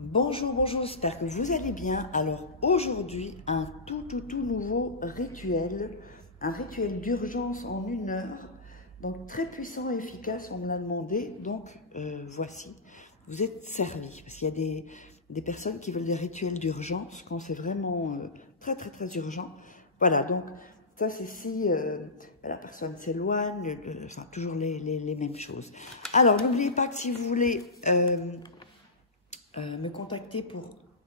Bonjour, bonjour, j'espère que vous allez bien. Alors aujourd'hui, un tout nouveau rituel, un rituel d'urgence en 1 heure, donc très puissant et efficace, on me l'a demandé, donc voici, vous êtes servis, parce qu'il y a des personnes qui veulent des rituels d'urgence quand c'est vraiment très urgent. Voilà, donc ça c'est si la personne s'éloigne, enfin toujours les mêmes choses. Alors n'oubliez pas que si vous voulez me contacter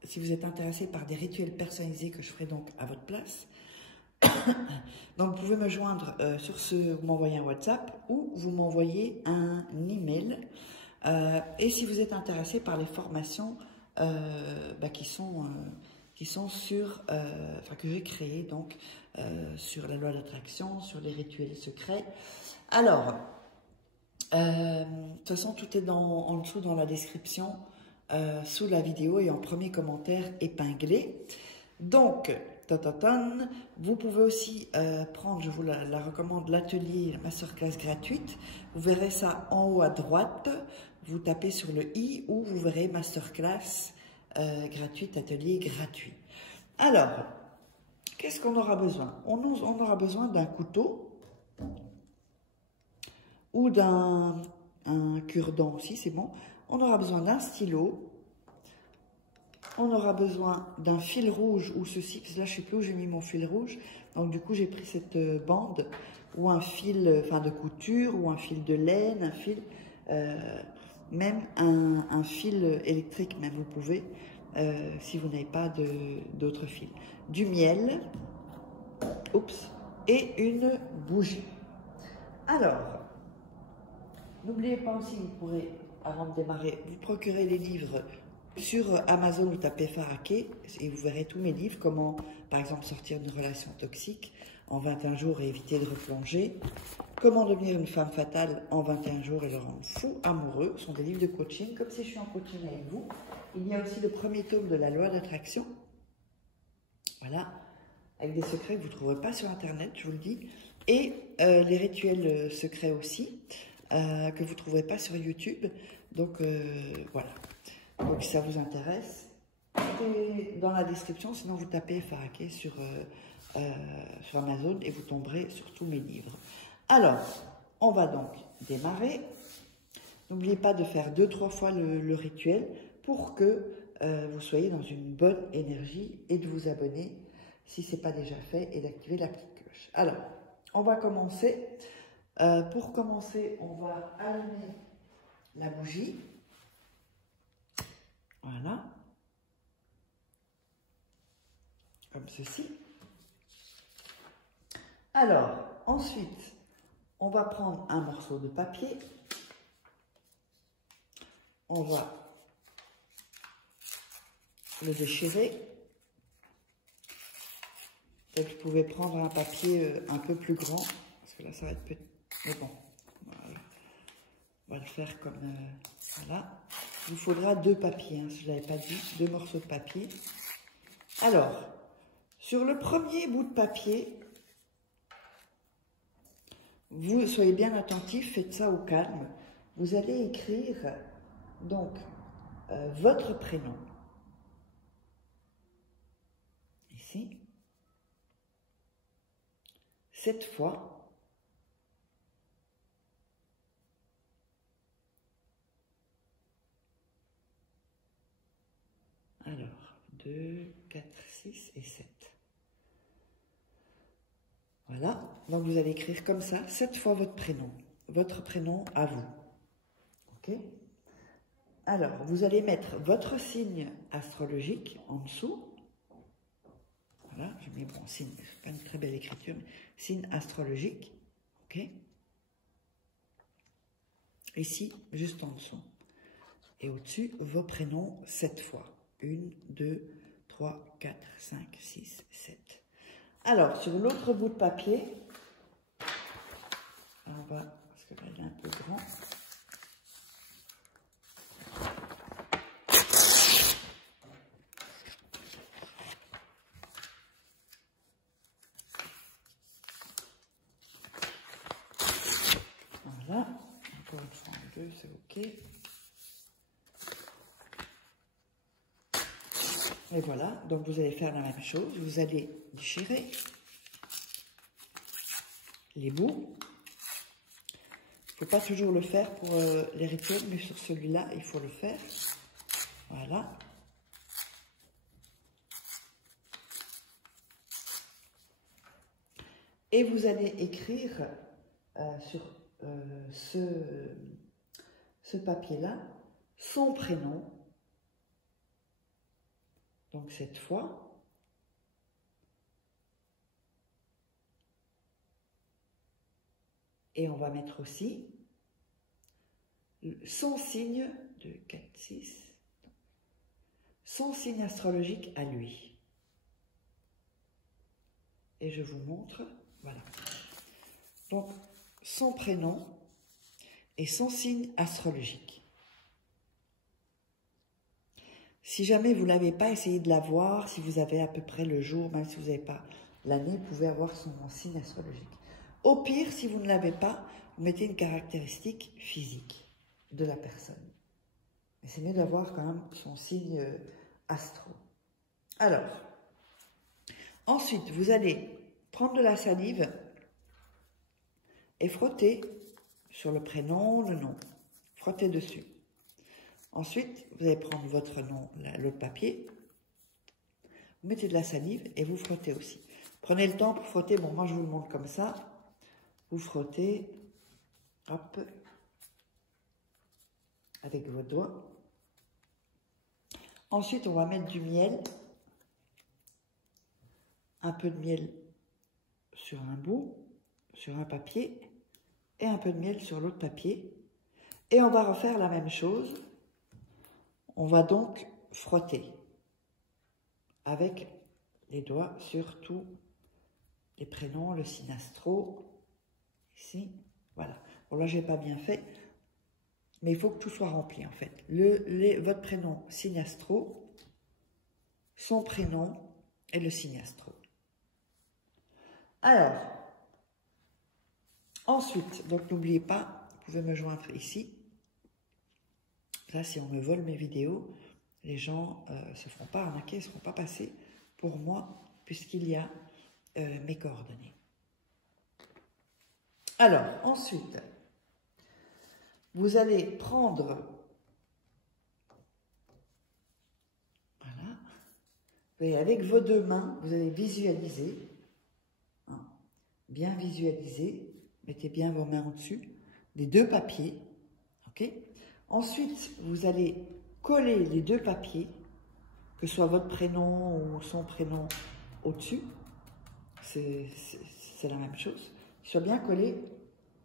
si vous êtes intéressé par des rituels personnalisés que je ferai donc à votre place. Donc vous pouvez me joindre vous m'envoyez un WhatsApp ou vous m'envoyez un email. Et si vous êtes intéressé par les formations qui sont sur, que j'ai créées donc sur la loi d'attraction, sur les rituels secrets. Alors, de toute façon, tout est en dessous dans la description. Sous la vidéo et en premier commentaire épinglé. Donc, vous pouvez aussi prendre, je vous la recommande, l'atelier, la masterclass gratuite. Vous verrez ça en haut à droite. Vous tapez sur le i où vous verrez masterclass gratuite, atelier gratuit. Alors, qu'est-ce qu'on aura besoin? On aura besoin d'un couteau ou d'un cure-dent aussi, c'est bon. On aura besoin d'un stylo, on aura besoin d'un fil rouge ou ceci, parce que là je ne sais plus où j'ai mis mon fil rouge, donc du coup j'ai pris cette bande, ou un fil de couture, ou un fil de laine, un fil, même un fil électrique, même vous pouvez, si vous n'avez pas d'autres fils. Du miel, et une bougie. Alors, n'oubliez pas aussi, vous pourrez, avant de démarrer, vous procurer les livres sur Amazon, vous tapez Faraké et vous verrez tous mes livres, comment par exemple sortir d'une relation toxique en 21 jours et éviter de replonger, comment devenir une femme fatale en 21 jours et le rendre fou amoureux, ce sont des livres de coaching, comme si je suis en coaching avec vous. Il y a aussi le premier tome de la loi d'attraction, voilà, avec des secrets que vous ne trouverez pas sur internet, je vous le dis, et les rituels secrets aussi, que vous ne trouverez pas sur YouTube. Donc voilà, donc si ça vous intéresse, c'est dans la description, sinon vous tapez Faraké sur Amazon et vous tomberez sur tous mes livres. Alors, on va donc démarrer. N'oubliez pas de faire 2-3 fois le rituel pour que vous soyez dans une bonne énergie et de vous abonner si ce n'est pas déjà fait et d'activer la petite cloche. Alors, on va commencer. Pour commencer, on va allumer la bougie. Voilà. Comme ceci. Alors, ensuite, on va prendre un morceau de papier. On va le déchirer. Donc, vous pouvez prendre un papier un peu plus grand, parce que là, ça va être petit. Mais bon, voilà. On va le faire comme voilà. Il vous faudra 2 papiers, hein, si je ne l'avais pas dit, 2 morceaux de papier. Alors, sur le premier bout de papier, vous soyez bien attentifs, faites ça au calme. Vous allez écrire donc votre prénom. Ici. 7 fois. Alors, 2, 4, 6 et 7. Voilà, donc vous allez écrire comme ça, 7 fois votre prénom à vous. Ok? Alors, vous allez mettre votre signe astrologique en dessous. Voilà, j'ai mis mon signe, c'est pas une très belle écriture, mais signe astrologique. Ok? Ici, juste en dessous. Et au-dessus, vos prénoms 7 fois. 1, 2, 3, 4, 5, 6, 7. Alors, sur l'autre bout de papier, on va, parce que là, il est un peu grand. Voilà, encore une fois en 2, c'est OK. Et voilà, donc vous allez faire la même chose. Vous allez déchirer les bouts. Il ne faut pas toujours le faire pour les rituels, mais sur celui-là, il faut le faire. Voilà. Et vous allez écrire sur ce papier-là son prénom. Donc cette fois, et on va mettre aussi son signe de 4, 6, son signe astrologique à lui. Et je vous montre, voilà. Donc son prénom et son signe astrologique. Si jamais vous ne l'avez pas, essayez de l'avoir. Si vous avez à peu près le jour, même si vous n'avez pas l'année, vous pouvez avoir son signe astrologique. Au pire, si vous ne l'avez pas, vous mettez une caractéristique physique de la personne. Mais c'est mieux d'avoir quand même son signe astro. Alors, ensuite, vous allez prendre de la salive et frotter sur le prénom, le nom. Frottez dessus. Ensuite, vous allez prendre votre nom, l'autre papier, vous mettez de la salive et vous frottez aussi. Prenez le temps pour frotter. Bon, moi je vous le montre comme ça. Vous frottez, hop, avec vos doigts. Ensuite, on va mettre du miel, un peu de miel sur un bout, sur un papier, et un peu de miel sur l'autre papier. Et on va refaire la même chose. On va donc frotter avec les doigts sur tous les prénoms, le signe astro, ici, voilà. Bon là, j'ai pas bien fait, mais il faut que tout soit rempli en fait. Votre prénom, signe astro, son prénom et le signe astro. Alors, ensuite, donc n'oubliez pas, vous pouvez me joindre ici. Là, si on me vole mes vidéos, les gens ne se feront pas arnaquer, ne seront pas passés pour moi, puisqu'il y a mes coordonnées. Alors, ensuite, vous allez prendre, voilà, et avec vos deux mains, vous allez visualiser, hein, bien visualiser, mettez bien vos mains au-dessus, des deux papiers, ok ? Ensuite, vous allez coller les deux papiers, que ce soit votre prénom ou son prénom au-dessus, c'est la même chose, qu'ils soient bien collés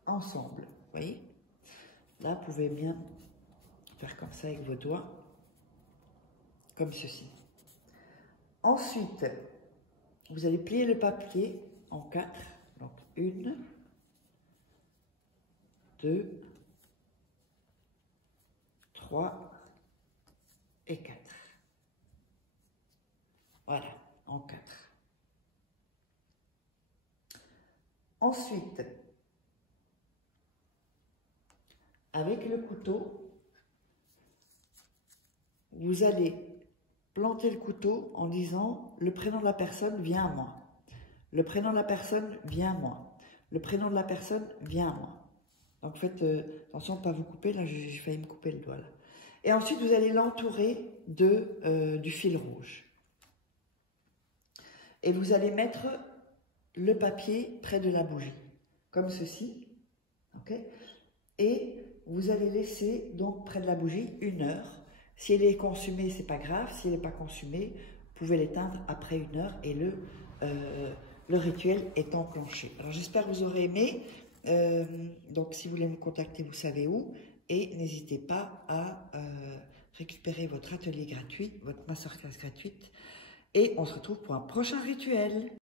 ensemble, vous voyez? Là, vous pouvez bien faire comme ça avec vos doigts, comme ceci. Ensuite, vous allez plier le papier en 4, donc 1, 2, 3 et 4. Voilà, en 4. Ensuite, avec le couteau, vous allez planter le couteau en disant le prénom de la personne vient à moi. Le prénom de la personne vient à moi. Le prénom de la personne vient à moi. Donc faites attention de ne pas vous couper, là j'ai failli me couper le doigt. Là. Et ensuite vous allez l'entourer du fil rouge. Et vous allez mettre le papier près de la bougie, comme ceci. Okay, et vous allez laisser donc près de la bougie 1 heure. Si elle est consumée, c'est pas grave. Si elle n'est pas consumée, vous pouvez l'éteindre après 1 heure et le rituel est enclenché. Alors j'espère que vous aurez aimé. Donc si vous voulez me contacter, vous savez où. Et n'hésitez pas à récupérer votre atelier gratuit, votre masterclass gratuite. Et on se retrouve pour un prochain rituel.